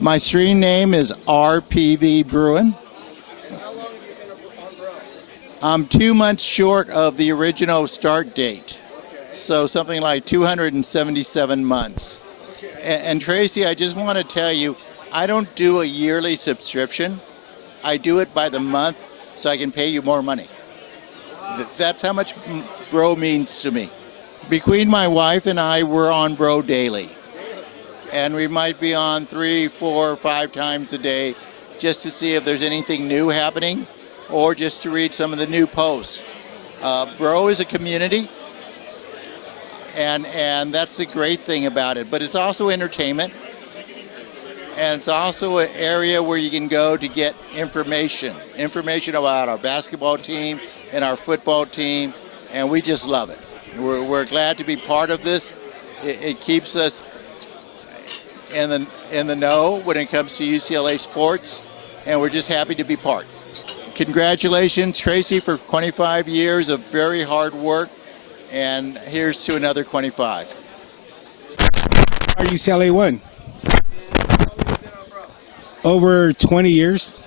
My screen name is RPV Bruin. I'm 2 months short of the original start date. So something like 277 months. And Tracy, I just want to tell you, I don't do a yearly subscription. I do it by the month so I can pay you more money. That's how much Bro means to me. Between my wife and I, we're on Bro daily. And we might be on 3, 4, 5 times a day just to see if there's anything new happening or just to read some of the new posts. Bro is a community, and that's the great thing about it. But it's also entertainment, and it's also an area where you can go to get information about our basketball team and our football team, and we just love it. We're glad to be part of this. It keeps us in the know when it comes to UCLA sports, and we're just happy to be part. Congratulations, Tracy, for 25 years of very hard work, and here's to another 25. Our UCLA won. Over 20 years.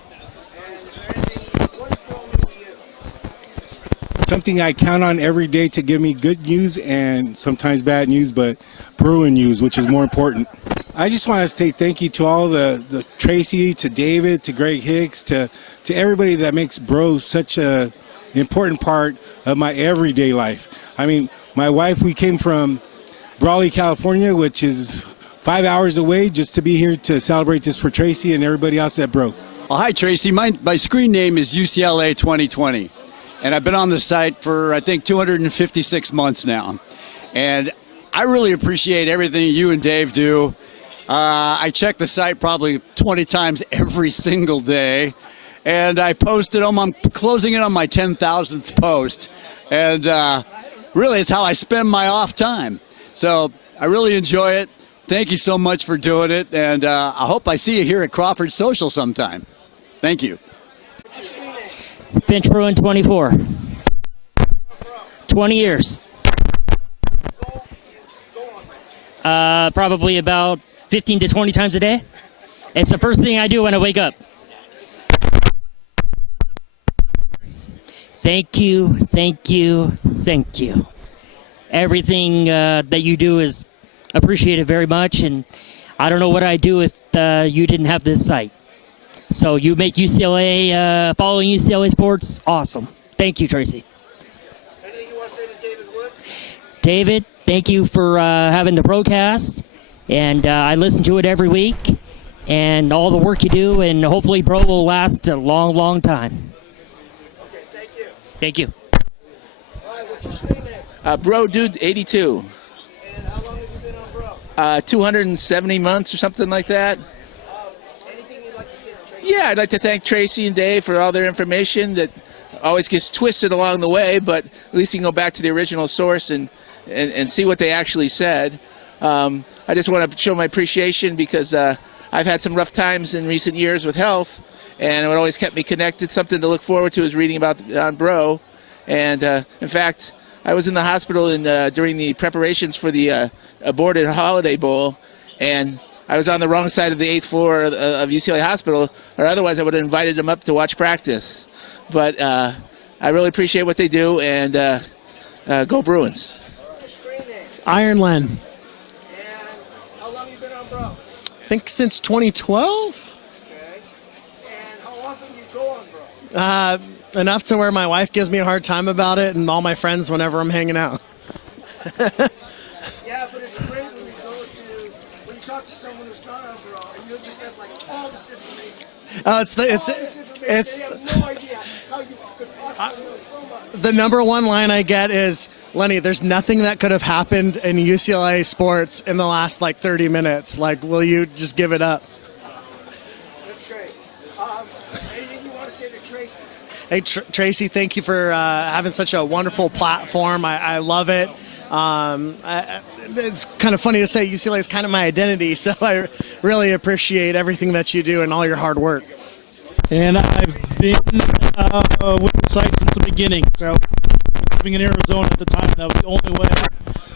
Something I count on every day to give me good news and sometimes bad news, but Bruin news, which is more important. I just want to say thank you to all the Tracy, to David, to Greg Hicks, to everybody that makes Bro such a important part of my everyday life. I mean, my wife, we came from Brawley, California, which is 5 hours away, just to be here to celebrate this for Tracy and everybody else at Bro. Well, hi, Tracy. My screen name is UCLA 2020, and I've been on the site for, I think, 256 months now. And I really appreciate everything you and Dave do. I check the site probably 20 times every single day, and I posted them. I'm closing in on my 10,000th post, and really it's how I spend my off time. So I really enjoy it. Thank you so much for doing it, and I hope I see you here at Crawford Social sometime. Thank you. Finch Bruin 24. 20 years. Probably about 15 to 20 times a day. It's the first thing I do when I wake up. Thank you, thank you, thank you. Everything that you do is appreciated very much, and I don't know what I'd do if you didn't have this site. So you make UCLA, following UCLA sports, awesome. Thank you, Tracy. Anything you want to say to David Woods? David, thank you for having the broadcast, and I listen to it every week, and all the work you do, and hopefully Bro will last a long, long time. Okay, thank you. Thank you. All right, what's your screen name? Bro Dude 82. And how long have you been on Bro? 270 months or something like that. Anything you'd like to say to Tracy? Yeah, I'd like to thank Tracy and Dave for all their information that always gets twisted along the way, but at least you can go back to the original source and see what they actually said. I just want to show my appreciation because I've had some rough times in recent years with health, and what always kept me connected, something to look forward to, is reading about on Bro. And in fact, I was in the hospital during the preparations for the aborted Holiday Bowl, and I was on the wrong side of the 8th floor of UCLA Hospital, or otherwise I would have invited them up to watch practice. But I really appreciate what they do, and go Bruins. Screen name. Iron Len. And how long have you been on Bro? I think since 2012. Okay. And how often do you go on Bro? Enough to where my wife gives me a hard time about it, and all my friends whenever I'm hanging out. Yeah, but it's great when you talk to someone who's not on Bro, and you just have like all this information. It's They have no idea how you could possibly know so much. the number one line I get is, Lenny, there's nothing that could have happened in UCLA sports in the last 30 minutes. Will you just give it up? That's great. Anything you want to say to Tracy? Hey, Tracy, thank you for having such a wonderful platform. I love it. It's kind of funny to say UCLA is kind of my identity, so I really appreciate everything that you do and all your hard work. And I've been with the site since the beginning. So living in Arizona at the time, that was the only way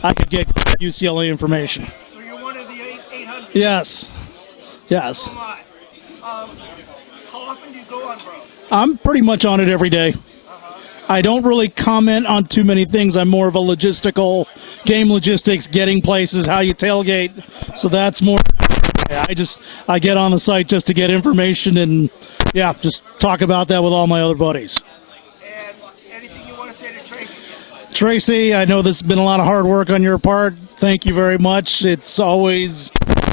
I could get UCLA information. So you're one of the 800? Yes. Yes. So am I. How often do you go on, bro? I'm pretty much on it every day. I don't really comment on too many things. I'm more of a game logistics, getting places, how you tailgate. So that's more. I get on the site just to get information and just talk about that with all my other buddies. And anything you want to say to Tracy? Tracy, I know this has been a lot of hard work on your part. Thank you very much. It's always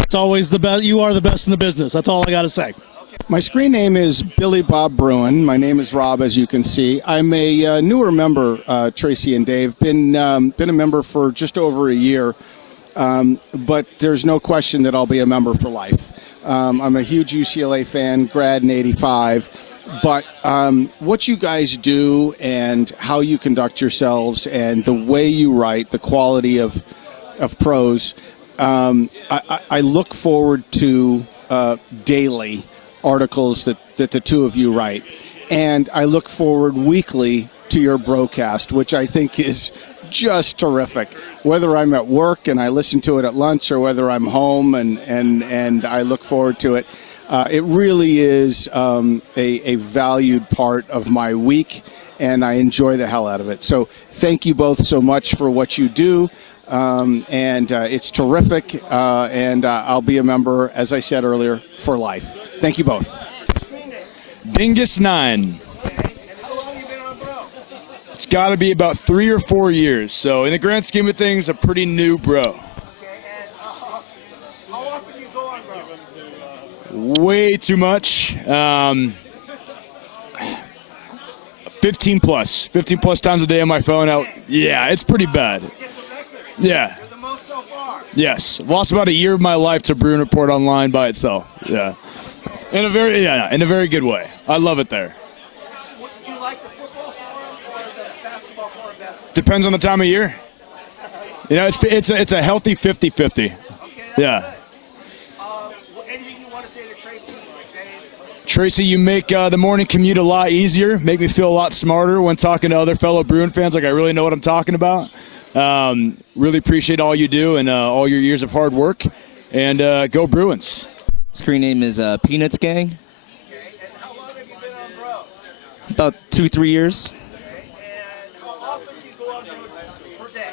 the best. You are the best in the business. That's all I got to say. My screen name is Billy Bob Bruin. My name is Rob, as you can see. I'm a newer member, Tracy and Dave. Been a member for just over a year, but there's no question that I'll be a member for life. I'm a huge UCLA fan, grad in '85. But what you guys do and how you conduct yourselves and the way you write, the quality of prose, I look forward to daily articles that the two of you write. And I look forward weekly to your broadcast, which I think is just terrific. Whether I'm at work and I listen to it at lunch or whether I'm home and I look forward to it, it really is a valued part of my week, and I enjoy the hell out of it. So thank you both so much for what you do. And it's terrific, and I'll be a member, as I said earlier, for life. Thank you both. Dingus9. And how long you been on, bro? It's got to be about 3 or 4 years. So in the grand scheme of things, a pretty new bro. Okay, and how often you go on, bro? Way too much. 15 plus times a day on my phone. Yeah, it's pretty bad. You get the record. Yeah. You're the most so far. Yes. Lost about a year of my life to Bruin Report Online by itself. Yeah. In a very good way. I love it there. Do you like the football forum or the basketball forum better? Depends on the time of year. You know, it's a healthy 50-50. Okay, that's Yeah. good. Anything you want to say to Tracy, Dave? Tracy, you make the morning commute a lot easier, make me feel a lot smarter when talking to other fellow Bruin fans, like I really know what I'm talking about. Really appreciate all you do and all your years of hard work, and go Bruins. Screen name is Peanuts Gang. Okay, and how long have you been on, bro? About 2-3 years. Okay, and how often do you go on per day?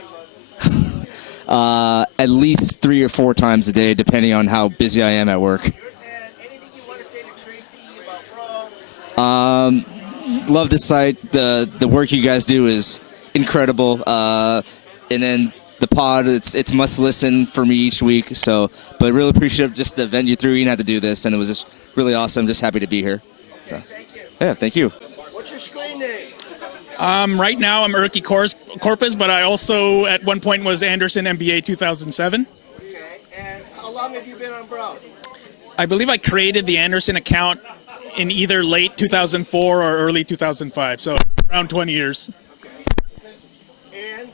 At least 3 or 4 times a day, depending on how busy I am at work. And anything you want to say to Tracy about bro? Love the site. The work you guys do is incredible. And then the pod, it's must listen for me each week. So, but really appreciate just the venue through. You had to do this, and it was just really awesome. Just happy to be here. So, Thank you. yeah, thank you. What's your screen name? Right now I'm Erky Corpus, but I also at one point was Anderson NBA 2007. Okay, and how long have you been on, bro? I believe I created the Anderson account in either late 2004 or early 2005, so around 20 years. And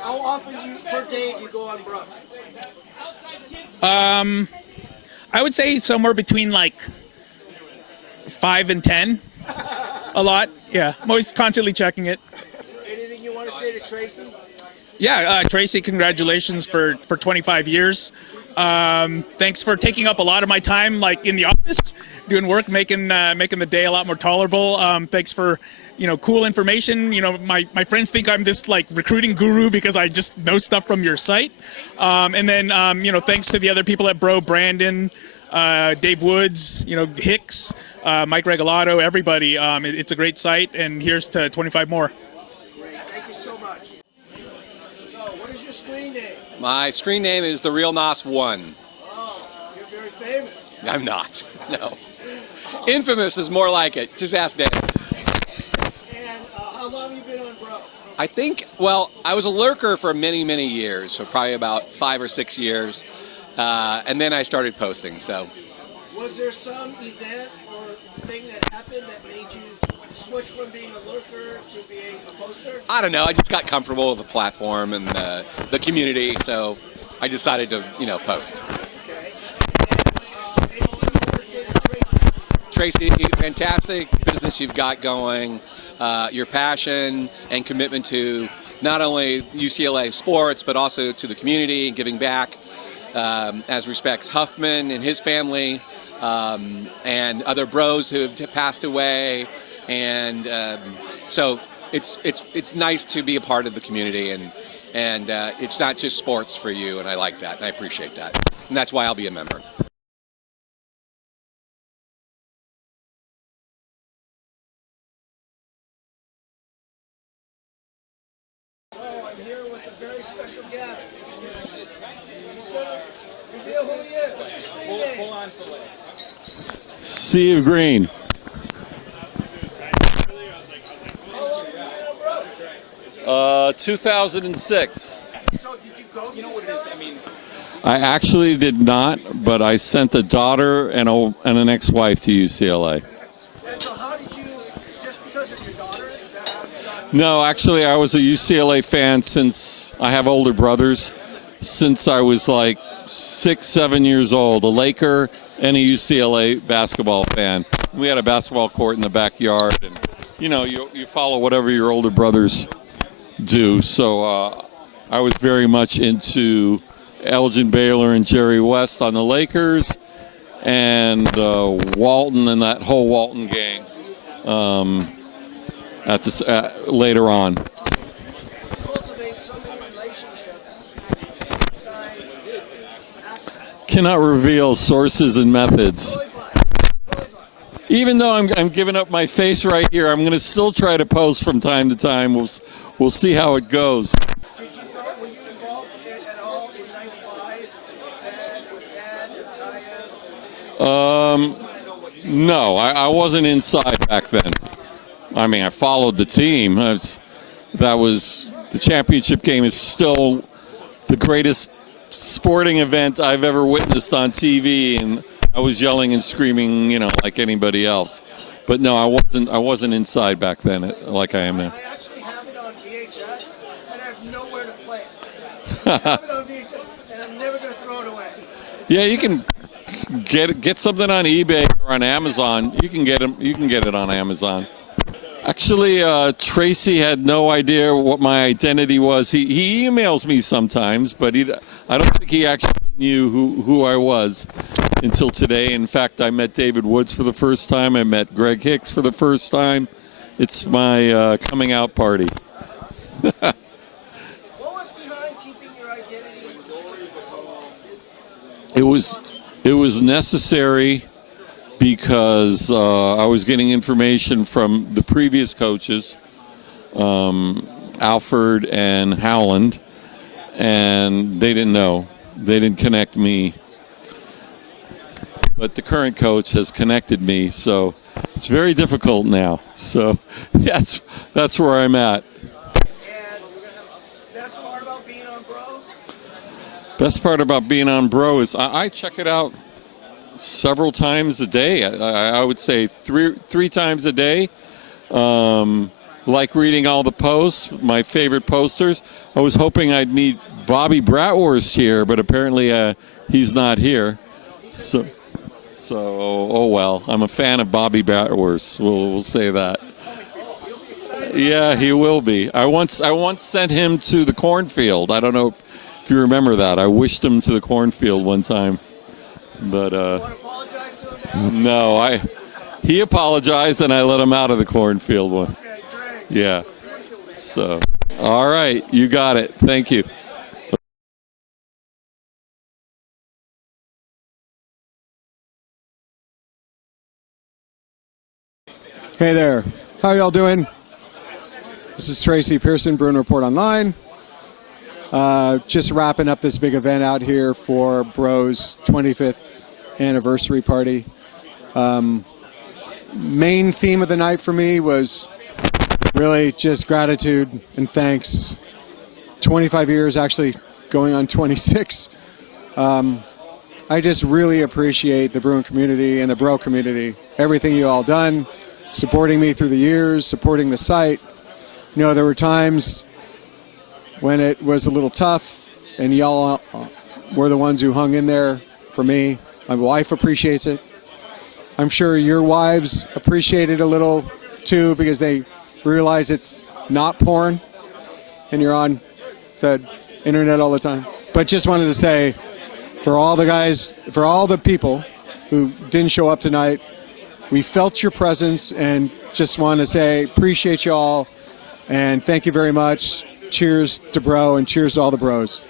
how often per day do you go on, bro? I would say somewhere between like 5 and 10. A lot, yeah. I'm always constantly checking it. Anything you want to say to Tracy? Yeah, Tracy, congratulations for 25 years. Thanks for taking up a lot of my time, like in the office, doing work, making the day a lot more tolerable. Thanks for, cool information. My friends think I'm this like recruiting guru because I just know stuff from your site. And then, thanks to the other people at Bro, Brandon, Dave Woods, Hicks, Mike Regalado, everybody. It's a great site, and here's to 25 more. Great, thank you so much. So, what is your screen name? My screen name is The Real Nos 1. Oh, you're very famous. I'm not. No. Infamous is more like it. Just ask Dan. And how long have you been on, bro? I think, I was a lurker for many, many years, so probably about 5 or 6 years. And then I started posting, so. Was there some event or thing that happened that made you switch from being a lurker to being a poster? I don't know. I just got comfortable with the platform and the community, so I decided to, post. Okay. And anything you want to say to Tracy? Tracy, fantastic business you've got going. Your passion and commitment to not only UCLA sports, but also to the community and giving back. as respects Huffman and his family, and other bros who have passed away, and so it's nice to be a part of the community, and it's not just sports for you, and I like that, and I appreciate that, and that's why I'll be a member. I'm here with a very special guest. He's going to reveal who he is. What's your screen name? Sea of Green. How long have you been on Bro? 2006. So did you go to UCLA? I actually did not, but I sent a daughter and an ex-wife to UCLA. And so how did you, just because of your daughter, is that how you got? No, actually, I was a UCLA fan since I have older brothers. Since I was like 6, 7 years old, a Laker and a UCLA basketball fan. We had a basketball court in the backyard, and you follow whatever your older brothers do. So I was very much into Elgin Baylor and Jerry West on the Lakers, and Walton and that whole Walton gang at this later on. Cultivate so many relationships inside access. Cannot reveal sources and methods. Even though I'm giving up my face right here, I'm going to still try to post from time to time. We'll see how it goes. Were you involved at all in '95 with Dad and Tyus? No, I wasn't inside back then. I mean, I followed the team. That was the championship game is still the greatest sporting event I've ever witnessed on TV, and I was yelling and screaming, like anybody else. But no, I wasn't inside back then like I am now. I actually have it on VHS, and I have nowhere to play it. I have it on VHS, and I'm never going to throw it away. Yeah, you can get something on eBay or on Amazon. You can get it on Amazon. Actually, Tracy had no idea what my identity was. He emails me sometimes, but I don't think he actually knew who I was until today. In fact, I met David Woods for the first time. I met Greg Hicks for the first time. It's my coming out party. What was behind keeping your identity secret for so long? It was necessary because I was getting information from the previous coaches, Alford and Howland, and they didn't know. They didn't connect me. But the current coach has connected me, so it's very difficult now. So that's where I'm at. And best part about being on Bro? Best part about being on Bro is I check it out several times a day. I would say three times a day. Like reading all the posts, my favorite posters. I was hoping I'd meet Bobby Bratwurst here, but apparently he's not here. So oh well. I'm a fan of Bobby Bratwurst. We'll say that. Yeah, he will be. I once sent him to the cornfield. I don't know if you remember that. I wished him to the cornfield one time. But no, he apologized and I let him out of the cornfield one. Yeah. So, all right, you got it. Thank you. Hey there. How y'all doing? This is Tracy Pearson, Bruin Report Online. Just wrapping up this big event out here for Bro's 25th anniversary party. Main theme of the night for me was really just gratitude and thanks. 25 years, actually going on 26. I just really appreciate the Bruin community and the Bro community. Everything you all done, supporting me through the years, supporting the site. You know, there were times when it was a little tough, and y'all were the ones who hung in there for me. My wife appreciates it. I'm sure your wives appreciate it a little too, because they realize it's not porn and you're on the internet all the time. But just wanted to say for all the guys, for all the people who didn't show up tonight, we felt your presence and just want to say appreciate you all and thank you very much. Cheers to Bro and cheers to all the bros.